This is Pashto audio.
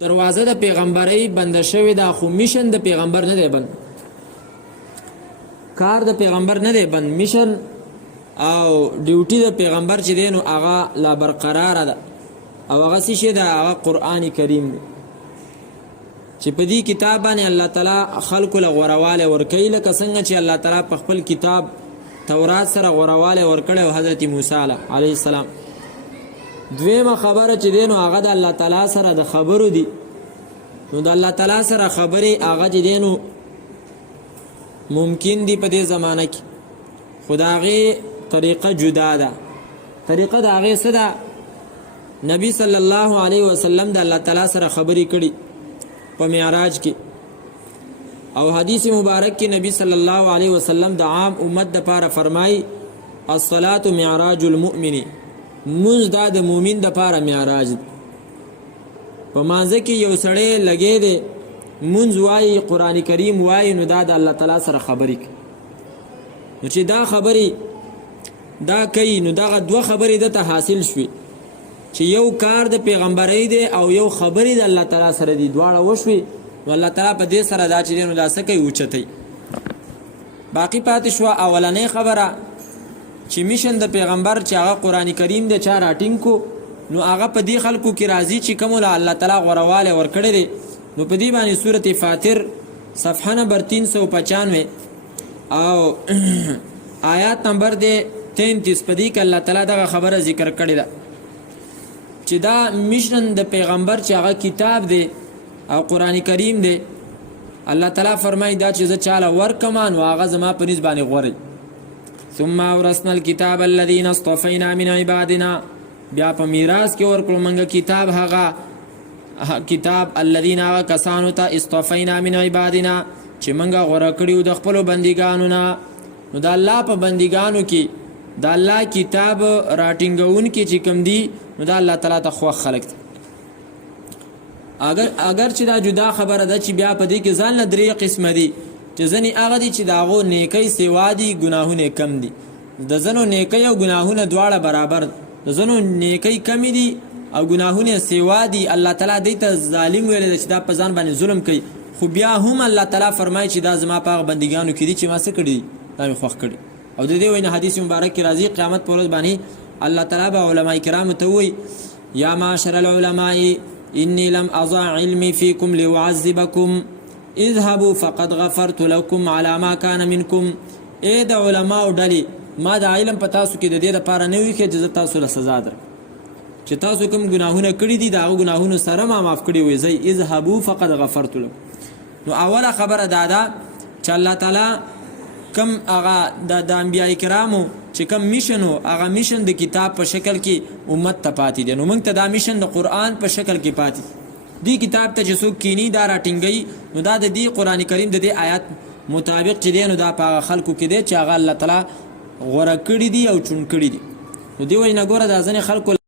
دروازه د پیغمبري بند شوی دا خو میشن د پیغمبر نه دی بند، کار د پیغمبر نه دی بند، میشن او ډیوټي د پیغمبر چې دی نو هغه لا برقراره ده او هغه څه شي ده، هغه قرآن کریم دی چې په دې کتاب باندې الله تعالی خلکو له غورواله ورکوي، لکه څنګه چې الله تعالی په خپل کتاب تورات سره غورواله ورکړی او حضرت موسی علیه السلام. دویمه خبره چې دی نو هغه د الله تعالی سره د خبرو دی، نو د الله تعالی سره خبرې هغه چې دی نو ممکن دی په دې زمانه کې، خو د هغې طریقه جدا ده. طریقه د هغې څه ده؟ نبی صلی الله علیه وسلم د الله تعالی سره خبرې کړي په معراج کې، او حدیث مبارک کې نبی صلی الله علیه وسلم د عام امت دپاره فرمایي الصلاة معراج المؤمن، مونځ دا د مؤمن دپاره معراج دی. په مانځه کې یو سړی لګی دی مونځ وایي، قرآن کریم وایي، نو دا د الله تعالی سره خبرې کوي. نو چې دا خبرې دا کوي نو دغه دوه خبرې دته حاصل شوي چې یو کار د پیغمبرۍ دی او یو خبرې د الله تعالی سره دي، دواړه وشوي. نو الله تعالی په دې سره دا چې دی نو دا څه کوي؟ اوچتوي. باقي پاتې شوه اولنۍ خبره چې میشن د پیغمبر چې هغه قرآن کریم دی چا راټینګ کو، نو هغه په دې خلکو کې راځي چې کومو له الله تعالی غوروالی ورکړی دی. نو په دې باندې صورت فاتر صفحه نمبر 395 او آیات نمبر دی 33 په دې کې الله تعالی دغه خبره ذکر کړې ده چې دا میشن د پیغمبر چې هغه کتاب دی او قرآن کریم دی، الله تعالی فرمایي دا چې زه چاله ورکم نو هغه زما په نسبت باندې غوره. ثم اورثنا الكتاب الذين اصطفينا من عبادنا، بیا په میراث کې ورکړو موږ کتاب هغه کتاب الذين هغه کسانو ته اصطفینا من عبادنا چې موږ غوره کړیو د خپلو بندګانو نه. نو د الله په بندګانو کې د الله کتاب راټینګونکي چې کوم دي نو د الله تعالی ته خوښ خلک دي. اگر چې دا جدا خبره ده چې بیا په دې کې ځان له درې قسمه دي چې ځنې هغه دي چې د هغو نیکۍ سوا دي، ګناهونه کم دي. د ځنو نیکۍ او ګناهونه دواړه برابر، د ځنو نیکۍ کمې دي او ګناهونه سوا دي. الله تعالی دې ته ظالم ویلی دی چې دا په ځان باندې ظلم کوي، خو بیا هم الله تعالی فرمایي چې دا زما په هغه بندګانو کې دي چې ما څه کړي دي، دا مې خوښ کړي. او د دې وجې نه حدیث مبارک کې راځي قیامت په ورځ باندې الله تعالی به علماء کرامو ته ووایي یا معاشر العلماء إني لم أضع علمي فيكم لأعذبكم اذهبوا فقد غفرت لكم على ما كان منكم. اے د علماء ډلې، ما د علم په تاسو کې د دې لپاره نه وي چې زه تاسو له سزا درکړم چې تاسو کوم ګناهونه کړي دي د هغو ګناهونو سره ما معاف کړي وي، زه اذهبوا فقد غفرت لكم. نو اوله خبره دا ده چې الله تعالی کم هغه د انبیاء کرامو چې کم میشنو هغه میشن د کتاب په شکل کې امت ته پاتې دی، نو موږ ته دا میشن د قرآن په شکل کې پاتې دی. کتاب ته چې څوک کینی دا راټینګوي نو دا د دې قرآن کریم د دې آیات مطابق چې دی نو دا په هغه خلکو کې دی چې هغه الله تعالی غوره کړي دي او چون کړي دي. نو دې وجې نه ګوره دا ځینې خلکو